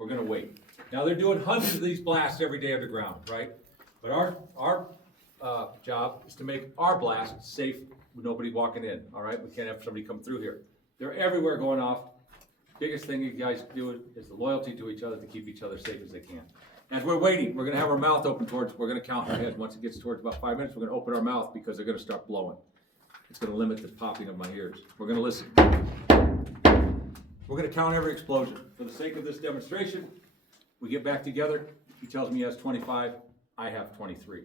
We're gonna wait. Now, they're doing hundreds of these blasts every day underground, right? But our job is to make our blast safe with nobody walking in, all right? We can't have somebody come through here. They're everywhere going off. Biggest thing you guys do is the loyalty to each other to keep each other safe as they can. As we're waiting, we're gonna have our mouth open we're gonna count our head. Once it gets towards about 5 minutes, we're gonna open our mouth because they're gonna start blowing. It's gonna limit the popping of my ears. We're gonna listen. We're gonna count every explosion. For the sake of this demonstration, we get back together. He tells me he has 25, I have 23.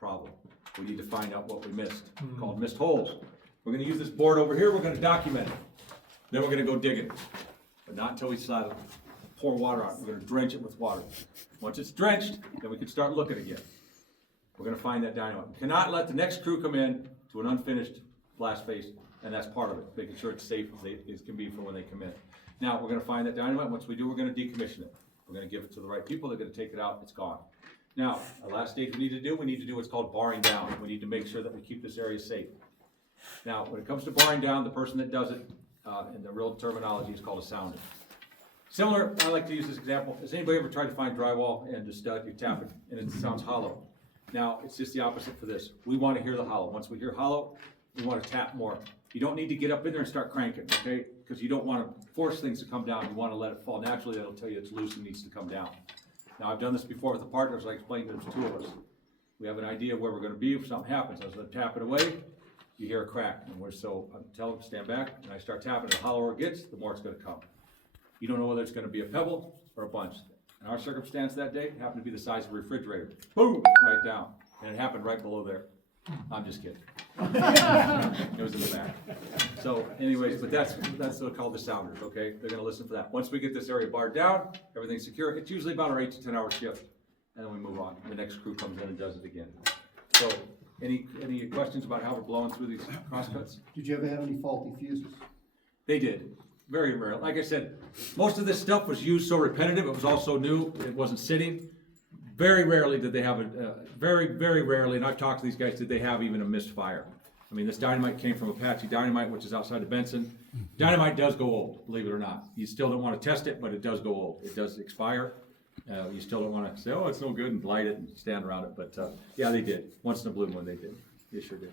Problem. We need to find out what we missed, called missed holes. We're gonna use this board over here, we're gonna document it. Then we're gonna go digging, but not until we decide to pour water on it. We're gonna drench it with water. Once it's drenched, then we can start looking again. We're gonna find that dynamite. We cannot let the next crew come in to an unfinished blast face, and that's part of it, making sure it's safe as it can be for when they come in. Now, we're gonna find that dynamite. Once we do, we're gonna decommission it. We're gonna give it to the right people, they're gonna take it out, it's gone. Now, the last stage we need to do what's called barring down. We need to make sure that we keep this area safe. Now, when it comes to barring down, the person that does it, in the real terminology, is called a sounder. Similar, I like to use this example. Has anybody ever tried to find drywall and just you tap it and it sounds hollow? Now, it's just the opposite for this. We want to hear the hollow. Once we hear hollow, we want to tap more. You don't need to get up in there and start cranking, okay? Because you don't want to force things to come down. You want to let it fall naturally. That'll tell you it's loose and needs to come down. Now, I've done this before with the partners. I explained there's two of us. We have an idea of where we're going to be if something happens. I was going to tap it away. You hear a crack, and I tell them to stand back, and I start tapping. The hollower it gets, the more it's going to come. You don't know whether it's going to be a pebble or a bunch. In our circumstance that day, it happened to be the size of a refrigerator. Boom, right down, and it happened right below there. I'm just kidding. It was in the back. So, anyways, but that's called the sounders. Okay, they're going to listen for that. Once we get this area barred down, everything's secure. It's usually about our 8 to 10 hour shift, and then we move on. The next crew comes in and does it again. So. Any questions about how we're blowing through these crosscuts? Did you ever have any faulty fuses? They did. Very rare. Like I said, most of this stuff was used so repetitive, it was also new, it wasn't sitting. Very rarely did they have very, very rarely, and I've talked to these guys, did they have even a missed fire. I mean, this dynamite came from Apache Dynamite, which is outside of Benson. Dynamite does go old, believe it or not. You still don't want to test it, but it does go old. It does expire. You still don't want to say, oh, it's no good, and light it and stand around it. But yeah, they did. Once in a blue moon, they did. They sure did.